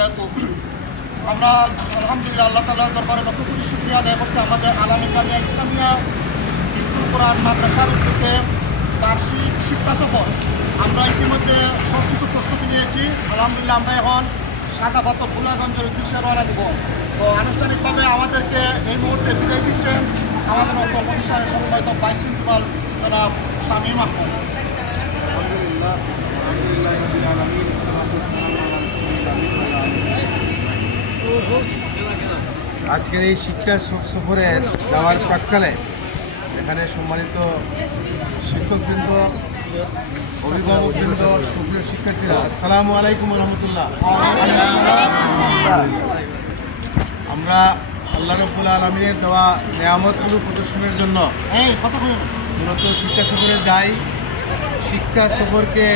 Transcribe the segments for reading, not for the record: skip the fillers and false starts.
বারাকাতুহু। আমরা আলহামদুলিল্লাহ আল্লাহ তাআলার দরবারে লক্ষ কোটি শুকরিয়া আদায় করছি আমাদের আলামিন জামিয়া ইসলামিয়া হিফজুল কোরআন মাদ্রাসার উদ্যোগে বার্ষিক শিক্ষা সফর। আমরা ইতিমধ্যে সব কিছু প্রস্তুতি নিয়েছি। আলহামদুলিল্লাহ আমরা এখন সাদা পাথর ভোলাগঞ্জের উদ্দেশ্যে রওনা দেব। তো আনুষ্ঠানিকভাবে আমাদেরকে এই মুহূর্তে বিদায় দিচ্ছেন আমাদের অত্র প্রতিষ্ঠানের সম্মানিত ভাইস প্রিন্সিপাল জনাব শামীম আহমদ। আলহামদুলিল্লাহ রাব্বিল আলামিন আসসালাতু ওয়াসসালামু আলা রাসূলিল্লাহ। আজকের এই শিক্ষা সফরে যাওয়ার প্রাক্কালে এখানে সম্মানিত শিক্ষকবৃন্দ, অভিভাবকবৃন্দ, সুপ্রিয় শিক্ষার্থীরা, আসসালামু আলাইকুম রহমতুল্লাহ। আমরা আল্লাহ রাব্বুল আলামিনের দেওয়া নেয়ামতগুলো প্রদর্শনের জন্য মূলত শিক্ষা সফরে যাই। শিক্ষা সফরকে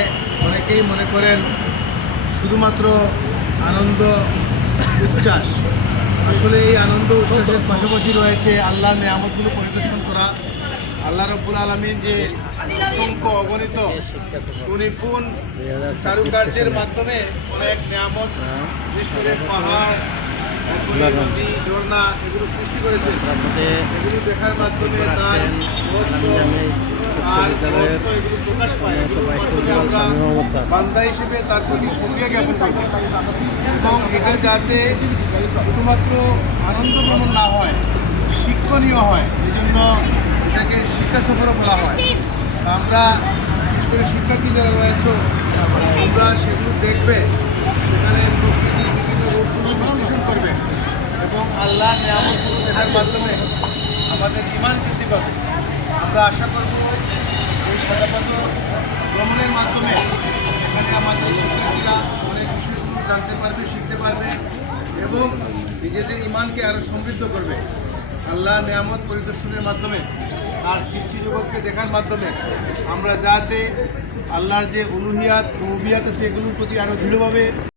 অনেকেই মনে করেন শুধুমাত্র আনন্দ উচ্ছ্বাস। আসলে এই আনন্দ উচ্ছ্বাসের পাশাপাশি রয়েছে আল্লাহর নেয়ামতগুলো পরিদর্শন করা। আল্লাহ রাব্বুল আলামিন যে অসংখ্য অগণিত সুনিপুণ কারুকার্যের মাধ্যমে অনেক নেয়ামত, বিশেষ করে পাহাড়, নদী, ঝর্ণা এগুলো সৃষ্টি করেছে। এগুলো দেখার মাধ্যমে তার এগুলো প্রকাশ পায়। আমরা বান্দা হিসেবে তার প্রতি শুকরিয়া জ্ঞাপন করি এবং এটা যাতে শুধুমাত্র আনন্দ ভ্রমণ না হয়, শিক্ষণীয় হয়, এই জন্য এটাকে শিক্ষা সফরও বলা হয়। আমরা বিশেষ করে শিক্ষার্থী যারা রয়েছে তোমরা সেগুলো দেখবে, সেখানে প্রকৃতি বিভিন্ন রূপগুলো বিশ্লেষণ করবে এবং আল্লাহর নিয়ামতগুলো দেখার মাধ্যমে আমাদের ঈমান বৃদ্ধি পাবে। আমরা আশা করব এই সাদাপাত ভ্রমণের মাধ্যমে এখানে আমাদের শিক্ষার্থীরা অনেক বিষয়গুলো জানতে পারবে, শিখতে পারবে এবং নিজেদের ঈমানকে আরও সমৃদ্ধ করবে। আল্লাহ নিয়ামত পরিদর্শনের মাধ্যমে আর সৃষ্টি জগৎকে দেখার মাধ্যমে আমরা যাতে আল্লাহর যে উলুহিয়াত রুবুবিয়াত আছে এগুলোর প্রতি আরও দৃঢ়ভাবে